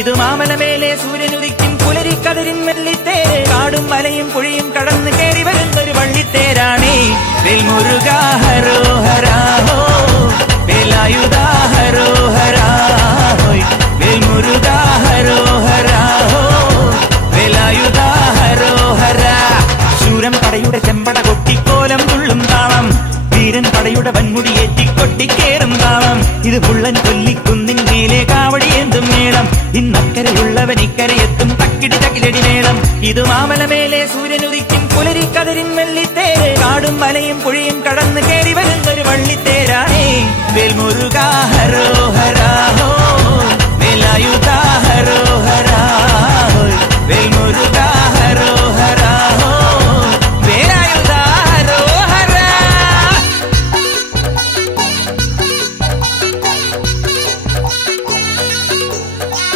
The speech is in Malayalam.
ഇത് മാമലമേലെ സൂര്യനുദിക്കും പുലരിക്കതിരിൻ വെള്ളിത്തേര് കാടും മലയും പുഴയും കടന്ന് കയറി വരുന്നൊരു വള്ളിത്തേരാണേ. വേൽമുരുകാ ഹരോഹരാ ഹോ വേലായുധാ ഹരോഹരാ ഹോയ് വേൽമുരുകാ ഹരോഹരാ ഹോ വേലായുധാ ഹരോഹരാ. ശൂരൻ പടയുടെ ചെമ്പട കൊട്ടിക്കോലം തുള്ളും താളം, വീരൻ പടയുടെ വൻമുടി ഏറ്റിക്കൊട്ടിക്കേറും താളം. ഇത് പുള്ളൻ കൊല്ലിക്കുന്നിൻ മേലെ കാവടിയേന്തും മേളം, ഇന്നക്കരയുള്ളവൻ ഇക്കരയെത്തും തക്കിടി തകിലടി മേളം. ഇത് മാമലമേലെ സൂര്യനുദിക്കും പുലരിക്കതിരിൻ വെള്ളിത്തേര് കാടും മലയും പുഴയും കടന്ന് കയറി വരുന്നൊരു വള്ളിത്തേരാണേ. വേൽമുരുകാ ഹരോഹരാ ഹോ വേലായുധാ